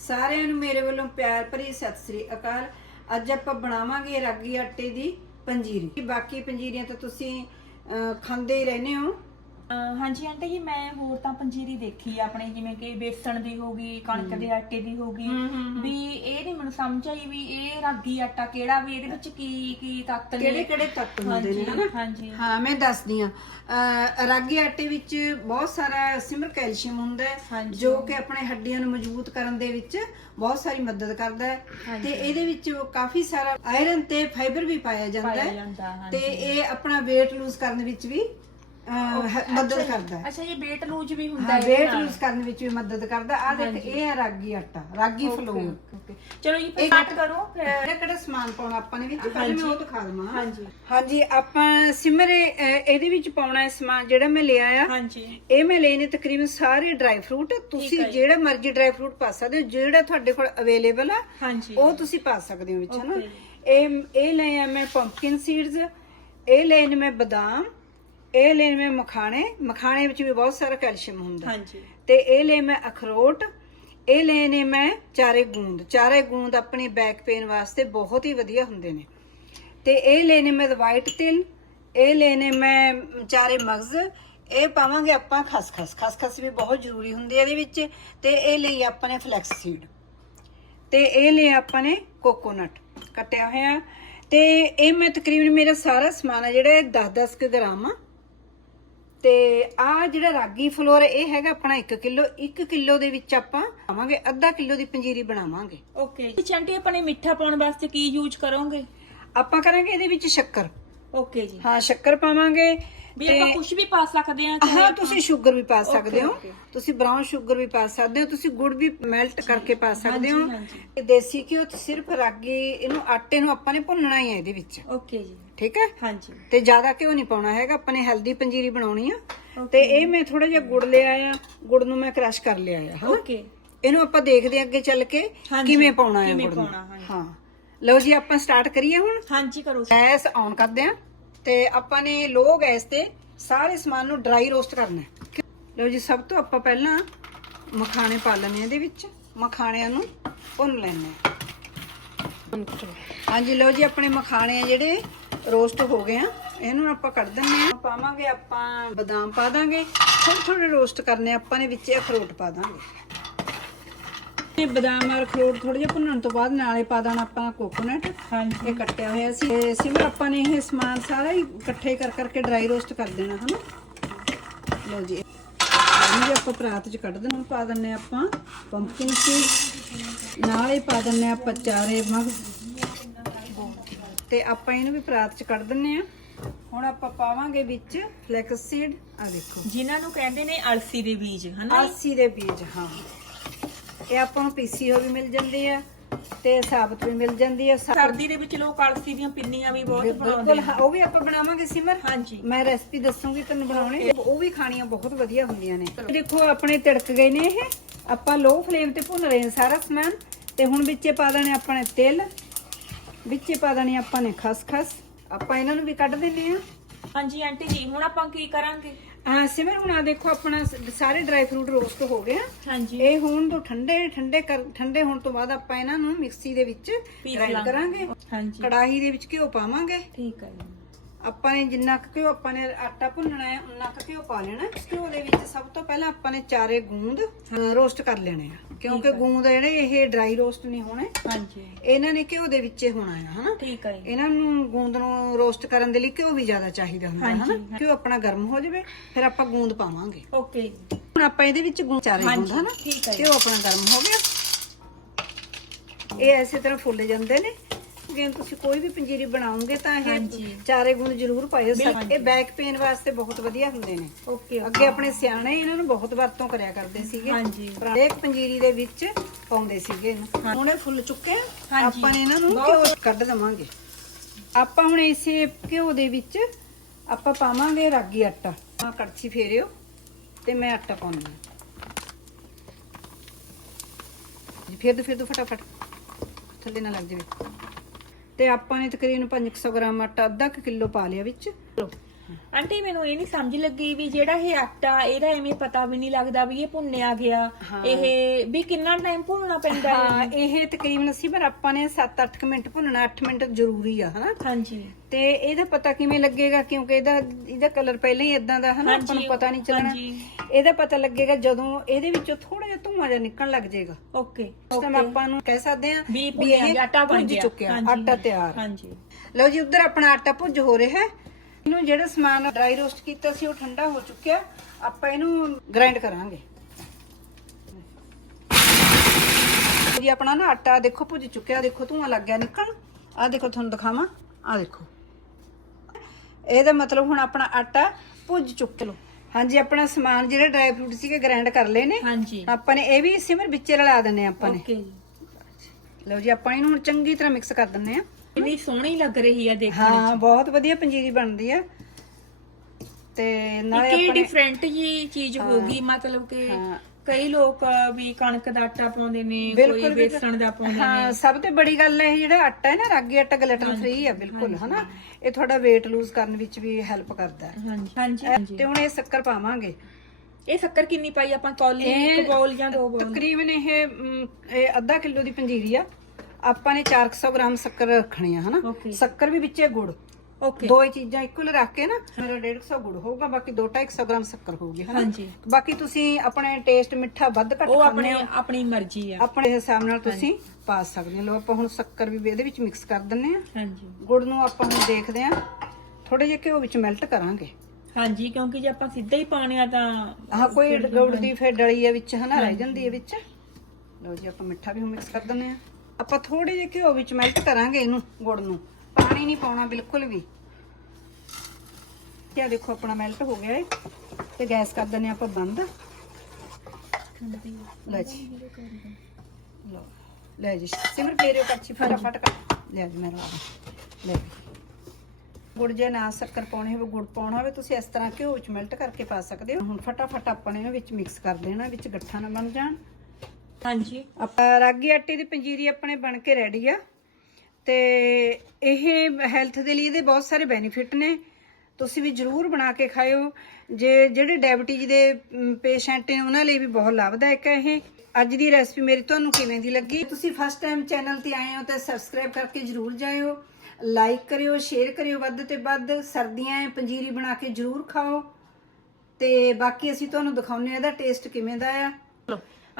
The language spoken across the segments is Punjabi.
ਸਾਰਿਆਂ ਨੂੰ ਮੇਰੇ ਵੱਲੋਂ ਪਿਆਰ ਭਰੀ ਸਤਿ ਸ੍ਰੀ ਅਕਾਲ। ਅੱਜ ਆਪਾਂ ਬਣਾਵਾਂਗੇ ਰਾਗੀ ਆਟੇ ਦੀ ਪੰਜੀਰੀ। ਬਾਕੀ ਪੰਜੀਰੀਆਂ ਤਾਂ ਤੁਸੀਂ ਅਹ, ਖਾਂਦੇ ਹੀ ਰਹਿੰਦੇ ਹੋ। ਅਹ ਹਾਂਜੀ ਆਂਟੀ ਜੀ ਮੈਂ ਹੋਰ ਤਾਂ ਪੰਜੀਰੀ ਦੇਖੀ ਆ ਆਪਣੇ ਜਿਵੇਂ ਕਿ ਬੇਸਣ ਦੀ ਹੋਗੀ ਕਣਕ ਦੇ ਆਟੇ ਦੀ ਹਮ, ਹਮ। ਵੀ ਇਹ ਨਹੀਂ ਮੈਨੂੰ ਸਮਝ ਆਈ ਵੀ ਇਹ ਰਾਗੀ ਆਟਾ ਕਿਹੜਾ ਵੀ ਇਹਦੇ ਵਿੱਚ ਕੀ ਕੀ ਤੱਤ ਨੇ। ਕਿਹੜੇ ਕਿਹੜੇ ਤੱਤ ਹੁੰਦੇ ਨੇ ਹਾਂਜੀ, ਹਨਾ? ਹਾਂਜੀ। ਹਾਂ ਮੈਂ ਦੱਸਦੀ ਆ ਰਾਗੀ ਆਟੇ ਵਿੱਚ ਬਹੁਤ ਸਾਰਾ ਸਿਮਰ ਕੈਲਸ਼ੀਅਮ ਹੁੰਦਾ ਹੈ ਹਾਂਜੀ। ਜੋ ਕਿ ਆਪਣੇ ਹੱਡੀਆਂ ਨੂੰ ਮਜ਼ਬੂਤ ਕਰਨ ਦੇ ਵਿੱਚ ਬਹੁਤ ਸਾਰੀ ਮਦਦ ਕਰਦਾ ਹੈ। ਹਾਂਜੀ। ਤੇ ਇਹਦੇ ਵਿੱਚ ਕਾਫੀ ਸਾਰਾ ਆਇਰਨ ਤੇ ਫਾਈਬਰ ਵੀ ਪਾਇਆ ਜਾਂਦਾ ਪਾਇਆ ਹੈ ਜਾਂਦਾ ਤੇ ਇਹ ਆਪਣਾ weight lose ਕਰਨ ਵਿੱਚ ਵੀ ਅਹ, ਹ- ਮਦਦ ਕਰਦਾ ਹੈ। ਅੱਛਾ ਜੀ weight lose ਵੀ ਹੁੰਦਾ ਹਾਂ ਇਹਦੇ weight ਨਾਲ। lose ਕਰਨ ਵਿੱਚ ਵੀ ਮਦਦ ਕਰਦਾ। ਆ ਦੇਖ ਹਾਂਜੀ। ਇਹ ਹੈ ਰਾਗੀ ਆਟਾ ਰਾਗੀ Okay, ਫਲੋਰ okay, okay. ਚਲੋ ਜੀ ਇਹ ਸਟਾਰਟ ਕਰੋ। ਫਿਰ ਕਿਹੜਾ ਕਿਹੜਾ ਸਮਾਨ ਪਾਉਣਾ ਆਪਾਂ ਨੇ ਵਿੱਚ ਪਹਿਲੇ ਮੈਂ ਉਹ ਦਿਖਾ ਦਵਾਂ। ਹਾਂਜੀ। ਹਾਂਜੀ ਆਪਾਂ ਸਿਮਰੇ ਅਹ, ਇਹਦੇ ਵਿੱਚ ਪਾਉਣਾ ਹੈ ਸਮਾਨ ਜਿਹੜਾ ਮੈਂ ਲਿਆ ਆ। ਹਾਂਜੀ। ਇਹ ਮੈਂ ਲਏ ਨੇ ਤਕਰੀਬਨ ਸਾਰੇ ਡਰਾਈ ਫਰੂਟ ਤੁਸੀਂ। ਜਿਹੜਾ ਮਰਜ਼ੀ ਡਰਾਈ ਫਰੂਟ ਪਾ ਸਕਦੇ ਹੋ ਜਿਹੜਾ ਤੁਹਾਡੇ ਕੋਲ ਅਵੇਲੇਬਲ ਆ ਹਾਂਜੀ। ਉਹ ਤੁਸੀਂ ਪਾ ਸਕਦੇ ਹੋ ਵਿੱਚ ਹਨਾ? Okay. ਇਹ ਇਹ ਲਏ ਆ ਮੈਂ ਪੰਪਕਿਨ ਸੀਡਸ ਇਹ ਲਏ ਨੇ ਮੈਂ ਬਦਾਮ ਇਹ ਨੇ ਮੈਂ ਮਖਾਣੇ ਮਖਾਣੇ ਵਿੱਚ ਵੀ ਬਹੁਤ ਸਾਰਾ ਕੈਲਸ਼ੀਅਮ ਹੁੰਦਾ। ਹਾਂਜੀ। ਤੇ ਇਹ ਲਏ ਮੈਂ ਅਖਰੋਟ ਇਹ ਲਏ ਨੇ ਮੈਂ ਚਾਰੇ ਗੂੰਦ। ਚਾਰੇ ਗੂੰਦ ਆਪਣੀ ਬੈਕ ਪੇਨ ਵਾਸਤੇ ਬਹੁਤ ਹੀ ਵਧੀਆ ਹੁੰਦੇ ਨੇ। ਤੇ ਇਹ ਲਏ ਨੇ ਮੈਂ ਵਾਈਟ ਤਿਲ ਇਹ ਲਏ ਨੇ ਮੈਂ ਚਾਰੇ ਮਗਜ਼। ਇਹ ਪਾਵਾਂਗੇ ਆਪਾਂ ਖਸਖਸ। ਖਸਖਸ ਵੀ ਬਹੁਤ ਜ਼ਰੂਰੀ ਹੁੰਦੀ ਹੈ ਇਹਦੇ ਵਿੱਚ। ਤੇ ਇਹ ਲਈ ਆਪਾਂ ਨੇ ਫਲੈਕਸ ਸੀਡ ਤੇ ਇਹ ਲਈ ਆਪਾਂ ਨੇ ਕੋਕੋਨਟ ਕੱਟਿਆ ਹੋਇਆ। ਤੇ ਇਹ ਮੈਂ ਤਕਰੀਬਨ ਮੇਰਾ ਸਾਰਾ ਸਮਾਨ ਹੈ ਜਿਹੜਾ 10-10 ਕੁ ਗ੍ਰਾਮ ਆ। ਤੇ ਆ ਜਿਹੜਾ ਰਾਗੀ ਫਲੋਰ ਇਹ ਹੈਗਾ ਆਪਣਾ 1 ਕਿਲੋ 1 ਕਿਲੋ ਦੇ ਵਿੱਚ ਆਪਾਂ ਪਾਵਾਂਗੇ ਅੱਧਾ ਕਿਲੋ ਦੀ ਪੰਜੀਰੀ ਬਣਾਵਾਂਗੇ। ਓਕੇ ਜੀ। ਚੰਟੀ ਆਪਣੇ ਮਿੱਠਾ ਪਾਉਣ ਵਾਸਤੇ ਕੀ ਯੂਜ਼ ਕਰੋਗੇ? ਆਪਾਂ ਕਰਾਂਗੇ ਇਹਦੇ ਵਿੱਚ ਸ਼ੱਕਰ। ਓਕੇ ਜੀ। ਹਾਂ ਸ਼ੱਕਰ ਪਾਵਾਂਗੇ ਵੀ ਆਪਾਂ ਕੁਝ ਵੀ ਪਾ ਸਕਦੇ ਹਾਂ ਹਾਂ ਤੁਸੀਂ ਸ਼ੂਗਰ ਵੀ ਪਾ ਸਕਦੇ ਹੋ. ਤੁਸੀਂ ਬ੍ਰਾਊਨ ਸ਼ੂਗਰ ਵੀ ਪਾ ਸਕਦੇ ਹੋ ਤੁਸੀਂ ਗੁੜ ਵੀ ਮੈਲਟ ਕਰਕੇ ਪਾ ਸਕਦੇ ਹੋ। ਦੇਸੀ ਘਿਓ ਸਿਰਫ ਰਾਗੀ ਇਹਨੂੰ ਆਟੇ ਨੂੰ ਆਪਾਂ ਨੇ ਭੁੰਨਣਾ ਹੀ ਹੈ ਇਹਦੇ ਵਿੱਚ। ਓਕੇ ਜੀ। ਠੀਕ ਹੈ? ਹਾਂਜੀ। ਤੇ ਜ਼ਿਆਦਾ ਘਿਓ ਨਹੀਂ ਪਾਉਣਾ ਹੈਗਾ ਆਪਾਂ ਨੇ ਹੈਲਦੀ ਪੰਜੀਰੀ ਬਣਾਉਣੀ ਆ. ਤੇ ਇਹ ਮੈਂ ਥੋੜਾ ਜਿਹਾ ਗੁੜ ਲਿਆ ਆ ਗੁੜ ਨੂੰ ਮੈਂ ਕ੍ਰਸ਼ ਕਰ ਲਿਆ ਆ ਓਕੇ ਇਹਨੂੰ ਆਪਾਂ ਦੇਖਦੇ ਹਾਂ ਅੱਗੇ ਚੱਲ ਕੇ ਕਿਵੇਂ ਪਾਉਣਾ ਹੈ ਗੁੜ ਨੂੰ। ਹਾਂ। ਲਓ ਜੀ ਆਪਾਂ ਸਟਾਰਟ ਕਰੀਏ ਹੁਣ। ਹਾਂਜੀ ਕਰੋ। ਗੈਸ ਔਨ ਕਰਦੇ ਆ ਤੇ ਆਪਾਂ ਨੇ ਲੋ ਗੈਸ ਤੇ ਸਾਰੇ ਸਮਾਨ ਨੂੰ ਡਰਾਈ ਰੋਸਟ ਕਰਨਾ ਹੈ। ਲਓ ਜੀ ਸਭ ਤੋਂ ਆਪਾਂ ਪਹਿਲਾਂ ਮਖਾਣੇ ਪਾ ਲੈਣੇ ਇਹਦੇ ਵਿੱਚ। ਮਖਾਣਿਆਂ ਨੂੰ ਭੁੰਨ ਲੈਣੇ ਹਾਂਜੀ ਲਓ ਜੀ ਆਪਣੇ ਮਖਾਣੇ ਆ ਜਿਹੜੇ। ਰੋਸਟ ਹੋ ਗਏ ਆ। ਇਹਨੂੰ ਆਪਾਂ ਕੱਢ ਦਿੰਨੇ ਆ। ਪਾਵਾਂਗੇ ਆਪਾਂ ਬਦਾਮ ਪਾ ਦਾਂਗੇ। ਥੋੜੇ ਥੋੜੇ ਰੋਸਟ ਕਰਨੇ ਆਪਾਂ ਨੇ ਵਿੱਚ ਅਖਰੋਟ ਪਾ ਦਾਂਗੇ। ਇਹ ਬਦਾਮ ਔਰ ਅਖਰੋਟ ਥੋੜੇ ਜਿਹਾ ਭੁੰਨਣ ਤੋਂ ਬਾਅਦ ਨਾਲੇ ਪਾ ਦੇਣਾ ਆਪਾਂ ਕੋਕੋਨਟ। ਹਾਂਜੀ। ਇਹ ਕੱਟਿਆ ਹੋਇਆ ਸੀ। ਤੇ ਸਿਮਰ ਆਪਾਂ ਨੇ ਇਹ ਸਮਾਨ ਸਾਰਾ ਹੀ ਇਕੱਠੇ ਕਰ ਕਰਕੇ ਡਰਾਈ ਰੋਸਟ ਕਰ ਦੇਣਾ ਹਨਾ? ਲਓ ਜੀ। ਇਹਨੂੰ ਵੀ ਆਪਾਂ ਪਰਾਤ ਚ ਕੱਢ ਦੇਣਾ। ਪਾ ਦਿੰਨੇ ਆਪਾਂ ਪੰਪਕਿਨ ਸੀ ਨਾਲ ਪਾ ਦਿੰਨੇ ਆਪਾਂ ਚਾਰੇ ਮਗਜ਼ ਤੇ ਆਪਾਂ ਇਹਨੂੰ ਵੀ ਪਰਾਤ ਚ ਕੱਢ ਦਿੰਨੇ ਆ। ਹੁਣ ਆਪਾਂ ਪਾਵਾਂਗੇ ਵਿੱਚ ਫਲੈਕਸ ਸੀਡ ਆ ਦੇਖੋ। ਜਿਨ੍ਹਾਂ ਨੂੰ ਕਹਿੰਦੇ ਨੇ ਅਲਸੀ ਦੇ ਬੀਜ ਹਨਾ ਆਲਸੀ ਦੇ ਬੀਜ ਹਾਂ। ਇਹ ਆਪਾਂ ਨੂੰ ਪੀਸੀ ਹੋ ਵੀ ਮਿਲ ਜਾਂਦੀ ਆ ਤੇ ਸਾਬਤ ਵੀ ਮਿਲ ਜਾਂਦੀ ਆ। ਸਾ- ਸਰਦੀ ਦੇ ਵਿੱਚ ਲੋਕ ਅਲਸੀ ਦੀਆਂ ਪਿੰਨੀਆਂ ਵੀ ਬਹੁਤ ਬਣਾਉਂਦੇ ਬਿਲਕੁਲ ਹਾਂ, ਉਹ ਵੀ ਆਪਾਂ ਬਣਾਵਾਂਗੇ ਸਿਮਰ। ਹਾਂਜੀ। ਮੈਂ ਰੈਸਪੀ ਦੱਸੂਗੀ ਤੈਨੂੰ ਬਣਾਉਣੇ। ਉਹ ਵੀ ਖਾਣੀਆਂ ਬਹੁਤ ਵਧੀਆ ਹੁੰਦੀਆਂ ਨੇ। ਦੇਖੋ ਆਪਣੇ ਤੜਕ ਗਏ ਨੇ ਇਹ। ਆਪਾਂ ਲੋ ਫਲੇਮ ਤੇ ਭੁੰਨ ਰਹੇ ਹਾਂ ਸਾਰਾ ਸਮਾਨ। ਤੇ ਹੁਣ ਵਿੱਚੇ ਪਾ ਦੇਣੇ ਆਪਾਂ ਨੇ ਤਿਲ। ਵਿੱਚੇ ਪਾ ਦੇਣੀ ਆਪਾਂ ਨੇ ਖਸਖਸ। ਆਪਾਂ ਇਹਨਾਂ ਨੂੰ ਵੀ ਕੱਢ ਦਿੰਨੇ ਆ ਹਾਂਜੀ ਆਂਟੀ ਜੀ ਹੁਣ ਆਪਾਂ ਕੀ ਕਰਾਂਗੇ? ਹਾਂ ਸਿਮਰ ਹੁਣ ਆ ਦੇਖੋ ਆਪਣਾ ਸ- ਸਾਰੇ ਡਰਾਈ ਫਰੂਟ ਰੋਸਟ ਹੋ ਗਏ ਆ। ਹਾਂਜੀ। ਇਹ ਹੋਣ ਤੋਂ ਠੰਡੇ ਠੰਡੇ ਕਰ ਠੰਡੇ ਹੋਣ ਤੋਂ ਬਾਅਦ ਆਪਾਂ ਇਹਨਾਂ ਨੂੰ ਮਿਕਸੀ ਦੇ ਵਿੱਚ ਪੀਸ ਗ੍ਰਾਈਂਡ ਲਾਂਗੇ। ਕਰਾਂਗੇ। ਹਾਂਜੀ। ਕੜਾਹੀ ਦੇ ਵਿੱਚ ਘਿਓ ਪਾਵਾਂਗੇ। ਠੀਕ ਹੈ ਜੀ। ਆਪਾਂ ਨੇ ਜਿੰਨਾ ਕੁ ਘਿਓ ਆਪਾਂ ਨੇ ਆਟਾ ਭੁੰਨਣਾ ਹੈ ਉਨਾ ਕੁ ਘਿਓ ਪਾ ਲੈਣਾ। ਘਿਓ ਦੇ ਵਿੱਚ ਸਭ ਤੋਂ ਪਹਿਲਾਂ ਆਪਾਂ ਨੇ ਚਾਰੇ ਗੂੰਦ ਰੋਸਟ ਕਰ ਲੈਣੇ ਆ। ਕਿਉਂਕਿ ਗੂੰਦ ਜਿਹੜੇ ਇਹ ਡਰਾਈ ਰੋਸਟ ਨਹੀਂ ਹੋਣੇ। ਹਾਂਜੀ। ਇਹਨਾਂ ਨੇ ਘਿਓ ਦੇ ਵਿੱਚ ਹੀ ਹੋਣਾ ਹੈ ਹਨਾ? ਠੀਕ ਹੈ ਜੀ। ਇਹਨਾਂ ਨੂੰ ਗੂੰਦ ਨੂੰ ਰੋਸਟ ਕਰਨ ਦੇ ਲਈ ਘਿਓ ਵੀ ਜ਼ਿਆਦਾ ਚਾਹੀਦਾ ਹੁੰਦਾ ਹੈ ਹਨਾ ਘਿਓ ਆਪਣਾ ਗਰਮ ਹੋ ਜਾਵੇ ਫਿਰ ਆਪਾਂ ਗੂੰਦ ਪਾਵਾਂਗੇ। ਓਕੇ ਜੀ। ਹੁਣ ਆਪਾਂ ਇਹਦੇ ਵਿੱਚ ਗੂੰਦ ਚਾਰੇ ਗੂੰਦ ਹਨਾ? ਠੀਕ ਹੈ। ਘਿਓ ਆਪਣਾ ਗਰਮ ਹੋ ਗਿਆ। ਇਹ ਐਸੇ ਤਰ੍ਹਾਂ ਫੁੱਲ ਜਾਂਦੇ ਨੇ। ਜੇ ਤੁਸੀਂ ਕੋਈ ਵੀ ਪੰਜੀਰੀ ਬਣਾਓਗੇ ਤਾਂ ਇਹ। ਚਾਰੇ ਗੁਣ ਜ਼ਰੂਰ ਪਾਇਓ। ਇਹ ਬੈਕ ਪੇਨ ਵਾਸਤੇ ਬਹੁਤ ਵਧੀਆ ਹੁੰਦੇ ਨੇ। ਓਕੇ ਅੱਗੇ ਆਪਣੇ ਸਿਆਣੇ ਇਹਨਾਂ ਨੂੰ ਬਹੁਤ ਵਰਤੋਂ ਕਰਿਆ ਕਰਦੇ ਸੀਗੇ। ਹਾਂਜੀ। ਹਰੇਕ ਪੰਜੀਰੀ ਦੇ ਵਿੱਚ ਪਾਉਂਦੇ ਸੀਗੇ ਇਹਨੂੰ। ਹੁਣ ਇਹ ਫੁੱਲ ਚੁੱਕੇ। ਆਪਾਂ ਨੇ ਇਹਨਾਂ ਨੂੰ ਘਿਓ ਕੱਢ ਦਵਾਂਗੇ। ਆਪਾਂ ਹੁਣ ਇਸੇ ਘਿਓ ਦੇ ਵਿੱਚ ਆਪਾਂ ਪਾਵਾਂਗੇ ਰਾਗੀ ਆਟਾ। ਆ ਕੜਛੀ ਫੇਰਿਓ ਤੇ ਮੈਂ ਆਟਾ ਪਾਉਂਦੀ ਹਾਂ। ਫੇਰ ਦੋ ਫੇਰ ਦੋ ਫਟਾਫਟ। ਥੱਲੇ ਨਾ ਲੱਗ ਜਾਵੇ। ਤੇ ਆਪਾਂ ਨੇ ਤਕਰੀਬਨ 500 ਗ੍ਰਾਮ ਆਟਾ ਅੱਧਾ ਕੁ ਕਿਲੋ ਪਾ ਲਿਆ ਵਿੱਚ। ਆਂਟੀ ਮੈਨੂੰ ਇਹ ਨਹੀਂ ਸਮਝ ਲੱਗੀ ਵੀ ਜਿਹੜਾ ਇਹ ਆਟਾ ਇਹਦਾ ਐਵੇਂ ਪਤਾ ਵੀ ਨਹੀਂ ਲੱਗਦਾ ਵੀ ਇਹ ਭੁੰਨਿਆ ਗਿਆ। ਇਹ ਵੀ ਕਿੰਨਾ ਟਾਈਮ ਭੁੰਨਣਾ ਪੈਂਦਾ ਹੈ? ਹਾਂ ਇਹ ਤਕਰੀਬਨ ਅਸੀਂ ਪਰ ਆਪਾਂ ਨੇ 7-8 ਮਿੰਟ ਭੁੰਨਣਾ 8 ਮਿੰਟ ਜ਼ਰੂਰੀ ਆ ਹਨਾ? ਹਾਂਜੀ। ਤੇ ਇਹਦਾ ਪਤਾ ਕਿਵੇਂ ਲੱਗੇਗਾ? ਕਿਉਂਕਿ ਇਹਦਾ ਇਹਦਾ ਕਲਰ ਪਹਿਲਾਂ ਹੀ ਇਦਾਂ ਦਾ ਹਨਾ? ਆਪਾਂ ਨੂੰ ਪਤਾ ਨਹੀਂ ਚੱਲਣਾ। ਹਾਂਜੀ। ਇਹਦਾ ਪਤਾ ਲੱਗੇਗਾ ਜਦੋਂ ਇਹਦੇ ਵਿੱਚੋਂ ਥੋੜਾ ਜਿਹਾ ਧੂੰਆਂ ਜਿਹਾ ਨਿਕਲਣ ਲੱਗ ਜਾਏਗਾ। ਓਕੇ ਉਸ ਟਾਈਮ ਆਪਾਂ ਨੂੰ ਕਹਿ ਸਕਦੇ ਹਾਂ ਵੀ ਭੁੰਨਿਆ ਗਿਆ, ਆਟਾ ਬਣ ਭੁੱਜ ਗਿਆ। ਚੁੱਕਿਆ ਹਾਂਜੀ, ਆਟਾ ਤਿਆਰ। ਹਾਂਜੀ। ਲਓ ਜੀ ਉਧਰ ਆਪਣਾ ਆਟਾ ਭੁੱਜ ਹੋ ਰਿਹਾ ਹੈ। ਇਹਨੂੰ ਜਿਹੜਾ ਸਮਾਨ ਡਰਾਈ ਰੋਸਟ ਕੀਤਾ ਸੀ ਉਹ ਠੰਡਾ ਹੋ ਚੁੱਕਿਆ। ਆਪਾਂ ਇਹਨੂੰ ਗ੍ਰਾਈਂਡ ਕਰਾਂਗੇ। ਜੀ ਆਪਣਾ ਨਾ ਆਟਾ ਦੇਖੋ ਭੁੱਜ ਚੁੱਕਿਆ। ਦੇਖੋ ਧੂਆਂ ਲੱਗ ਗਿਆ ਨਿਕਲਣ ਆ ਦੇਖੋ ਤੁਹਾਨੂੰ ਦਿਖਾਵਾਂ। ਆ ਦੇਖੋ। ਇਹਦਾ ਮਤਲਬ ਹੁਣ ਆਪਣਾ ਆਟਾ ਭੁੱਜ ਚੁੱਕਿਆ। ਲੋ ਹਾਂਜੀ ਆਪਣਾ ਸਮਾਨ ਜਿਹੜੇ ਡਰਾਈ ਫਰੂਟ ਸੀਗੇ ਗ੍ਰਾਈਂਡ ਕਰ ਲਏ ਨੇ। ਹਾਂਜੀ। ਆਪਾਂ ਨੇ ਇਹ ਵੀ ਸਿਮਰ ਵਿੱਚੇ ਰਲਾ ਦਿੰਨੇ ਆਪਾਂ ਨੇ। ਓਕੇ ਲਓ ਜੀ ਆਪਾਂ ਇਹਨੂੰ ਹੁਣ ਚੰਗੀ ਤਰ੍ਹਾਂ ਮਿਕਸ ਕਰ ਦਿੰਨੇ ਆ ਕਿੰਨੀ ਸੋਹਣੀ ਲੱਗ ਰਹੀ ਹੈ ਦੇਖਣ ਹਾਂ ਬਹੁਤ ਵਧੀਆ ਪੰਜੀਰੀ ਬਣਦੀ ਆ। ਤੇ ਨਾਲੇ ਕਿ ਡਿਫਰੈਂਟ ਜੀ ਚੀਜ਼ ਹੋਗੀ ਮਤਲਬ ਕਿ ਹਾਂ। ਕਈ ਲੋਕ ਵੀ ਕਣਕ ਦਾ ਆਟਾ ਪਾਉਂਦੇ ਨੇ ਕੋਈ ਬੇਸਣ ਦਾ ਪਾਉਂਦੇ ਨੇ। ਹਾਂ ਸਭ ਤੋਂ ਬੜੀ ਗੱਲ ਹੈ ਇਹ ਜਿਹੜਾ ਆਟਾ ਹੈ ਨਾ ਰਾਗੀ ਆਟਾ ਗਲਟਨ ਫ੍ਰੀ ਆ ਬਿਲਕੁਲ ਹਨਾ? ਇਹ ਤੁਹਾਡਾ weight lose ਕਰਨ ਵਿੱਚ ਵੀ ਹੈਲਪ ਕਰਦਾ ਹੈ। ਹਾਂਜੀ ਹਾਂਜੀ ਤੇ ਹੁਣ ਇਹ ਸ਼ੱਕਰ ਪਾਵਾਂਗੇ। ਇਹ ਸ਼ੱਕਰ ਕਿੰਨੀ ਪਾਈ? ਆਪਾਂ ਕੌਲੀ ਇੱਕ ਬੋਲ ਜਾਂ ਦੋ ਬੋਲ? ਤਕਰੀਬਨ ਇਹ ਇਹ ਅੱਧਾ ਕਿਲੋ ਦੀ ਪੰਜੀਰੀ ਆ। ਆਪਾਂ ਨੇ 400 ਗ੍ਰਾਮ ਸ਼ੱਕਰ ਰੱਖਣੀ ਆ ਹਨਾ? Okay. ਸ਼ੱਕਰ ਵੀ ਵਿੱਚੇ ਗੁੜ। ਓਕੇ ਦੋ ਹੀ ਚੀਜ਼ਾਂ ਇਕੁਅਲ ਰੱਖ ਕੇ ਨਾ ਮੇਰਾ 150 ਗੁੜ ਹੋਊਗਾ ਬਾਕੀ 2-250 ਗ੍ਰਾਮ ਸ਼ੱਕਰ ਹੋਊਗੀ ਹਨਾ? ਹਾਂਜੀ। ਬਾਕੀ ਤੁਸੀਂ ਆਪਣੇ ਟੇਸਟ ਮਿੱਠਾ ਵੱਧ ਘੱਟ ਉਹ ਆਪਣੇ ਹੋ। ਆਪਣੀ ਮਰਜ਼ੀ ਆ। ਆਪਣੇ ਹਿਸਾਬ ਨਾਲ ਤੁਸੀਂ ਪਾ ਸਕਦੇ ਹੋ। ਲੋ ਆਪਾਂ ਹੁਣ ਸ਼ੱਕਰ ਵੀ ਇਹਦੇ ਵਿੱਚ ਮਿਕਸ ਕਰ ਦਿੰਨੇ ਆ ਹਾਂਜੀ। ਗੁੜ ਨੂੰ ਆਪਾਂ ਹੁਣ ਦੇਖਦੇ ਆ ਥੋੜੇ ਜਿਹੇ ਘਿਓ ਵਿੱਚ ਮੈਲਟ ਕਰਾਂਗੇ। ਹਾਂਜੀ ਕਿਉਂਕਿ ਜੇ ਆਪਾਂ ਸਿੱਧਾ ਹੀ ਪਾਣੇ ਆ ਤਾਂ ਆਹ ਕੋਈ ਗੁੜ ਦੀ ਫਿਰ ਡਲੀ ਹੈ ਵਿੱਚ ਹਨਾ ਰਹਿ ਜਾਂਦੀ ਹੈ ਵਿੱਚ। ਲਓ ਜੀ ਆਪਾਂ ਮਿੱਠਾ ਵੀ ਹੁਣ ਮਿਕਸ ਕਰ ਦਿੰਨੇ ਆ ਆਪਾਂ ਥੋੜੇ ਜਿਹੇ ਘਿਓ ਵਿੱਚ ਮੈਲਟ ਕਰਾਂਗੇ ਇਹਨੂੰ, ਗੁੜ ਨੂੰ। ਪਾਣੀ ਨਹੀਂ ਪਾਉਣਾ ਬਿਲਕੁਲ ਵੀ। ਇਹ ਦੇਖੋ, ਆਪਣਾ ਮੈਲਟ ਹੋ ਗਿਆ ਹੈ ਤੇ ਗੈਸ ਕਰ ਦਿੰਨੇ ਆਪਾਂ ਬੰਦ। ਲੈ ਜੀ। ਲਓ, ਲੈ ਜੀ। ਸਿਮਰ ਫੇਰਿਓ ਕੱਚੀ ਫਟਾਫਟ ਕਰ। ਲੈ ਜੀ, ਮੈਂ ਲੈ ਗੁੜ ਜੇ ਨਾ ਸ਼ੱਕਰ ਪਾਉਣੀ ਹੋਵੇ, ਗੁੜ ਪਾਉਣਾ ਹੋਵੇ, ਤੁਸੀਂ ਇਸ ਤਰ੍ਹਾਂ ਘਿਓ ਵਿੱਚ ਮੈਲਟ ਕਰਕੇ ਪਾ ਸਕਦੇ ਹੋ। ਹੁਣ ਫਟਾਫਟ ਆਪਾਂ ਨੇ ਇਹਨੂੰ ਵਿੱਚ ਮਿਕਸ ਕਰ ਦੇਣਾ, ਵਿੱਚ ਗੱਠਾ ਨਾ ਬਣ ਜਾਣ। ਹਾਂਜੀ। ਆਪਾਂ ਰਾਗੀ ਆਟੇ ਦੀ ਪੰਜੀਰੀ ਆਪਣੇ ਬਣ ਕੇ ਰੈਡੀ ਆ। ਤੇ ਇਹ ਹੈਲਥ ਦੇ ਲਈ ਇਹਦੇ ਬਹੁਤ ਸਾਰੇ ਬੈਨੀਫਿਟ ਨੇ। ਤੁਸੀਂ ਵੀ ਜਰੂਰ ਬਣਾ ਕੇ ਖਾਇਓ। ਜੇ ਜਿਹੜੇ ਡਾਇਬਟੀਜ਼ ਦੇ ਪੇਸ਼ੈਂਟ ਨੇ ਉਹਨਾਂ ਲਈ ਵੀ ਬਹੁਤ ਲਾਭਦਾਇਕ ਹੈ ਇਹ। ਅੱਜ ਦੀ ਰੈਸਪੀ ਮੇਰੀ ਤੁਹਾਨੂੰ ਕਿਵੇਂ ਦੀ ਲੱਗੀ? ਤੁਸੀਂ ਫਸਟ ਟਾਈਮ ਚੈਨਲ ਤੇ ਆਏ ਹੋ ਤਾਂ ਸਬਸਕ੍ਰਾਈਬ ਕਰਕੇ ਜਰੂਰ ਜਾਇਓ। ਲਾਈਕ ਕਰਿਓ ਸ਼ੇਅਰ ਕਰਿਓ ਵੱਧ ਤੇ ਵੱਧ। ਸਰਦੀਆਂ ਹੈ ਪੰਜੀਰੀ ਬਣਾ ਕੇ ਜਰੂਰ ਖਾਓ। ਤੇ ਬਾਕੀ ਅਸੀਂ ਤੁਹਾਨੂੰ ਦਿਖਾਉਂਦੇ ਆ ਇਹਦਾ ਟੇਸਟ ਕਿਵੇਂ ਦਾ ਆ।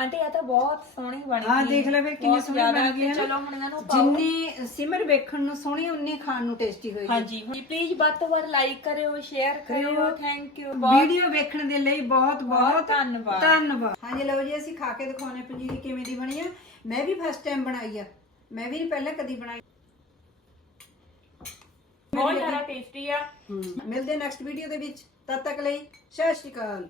ਆਂਟੀ ਇਹ ਤਾਂ ਬਹੁਤ ਸੋਹਣੀ ਬਣੀ ਸੀ। ਦੇਖ ਲੈ ਵੇ ਕਿੰਨੀ ਬਹੁਤ ਸੋਹਣੀ ਜ਼ਿਆਦਾ ਬਣ ਗਈ ਹੈ ਤੇ ਨਾ। ਚਲੋ ਹੁਣ ਇਹਨਾਂ ਨੂੰ ਪਾਓ। ਜਿੰਨੀ ਸਿਮਰ ਵੇਖਣ ਨੂੰ ਸੋਹਣੀ ਉਨੀ ਖਾਣ ਨੂੰ ਟੇਸਟੀ ਹੋਏਗੀ। ਹਾਂਜੀ ਹੁਣ ਪਲੀਜ਼ ਵੱਧ ਤੋਂ ਵੱਧ ਲਾਈਕ ਕਰਿਓ ਸ਼ੇਅਰ ਕਰਿਓ। ਥੈਂਕ ਯੂ ਵੀਡੀਓ ਵੇਖਣ ਦੇ ਲਈ ਬਹੁਤ ਬਹੁਤ ਧੰਨਵਾਦ। ਧੰਨਵਾਦ। ਹਾਂਜੀ ਲਓ ਜੀ ਅਸੀਂ ਖਾ ਕੇ ਦਿਖਾਉਣੇ ਪੰਜੀਰੀ ਕਿਵੇਂ ਦੀ ਬਣੀ ਆ। ਮੈਂ ਵੀ ਫਸਟ ਟਾਈਮ ਬਣਾਈ ਆ। ਮੈਂ ਵੀ ਨਹੀਂ ਪਹਿਲਾਂ ਕਦੀ ਬਣਾਈ। ਬਹੁਤ ਜ਼ਿਆਦਾ ਟੇਸਟੀ ਆ। ਮਿਲਦੇ ਨੈਕਸਟ ਵੀਡੀਓ ਦੇ ਵਿੱਚ। ਤਦ ਤੱਕ ਲਈ ਸਤਿ ਸ਼੍ਰੀ ਅਕਾਲ।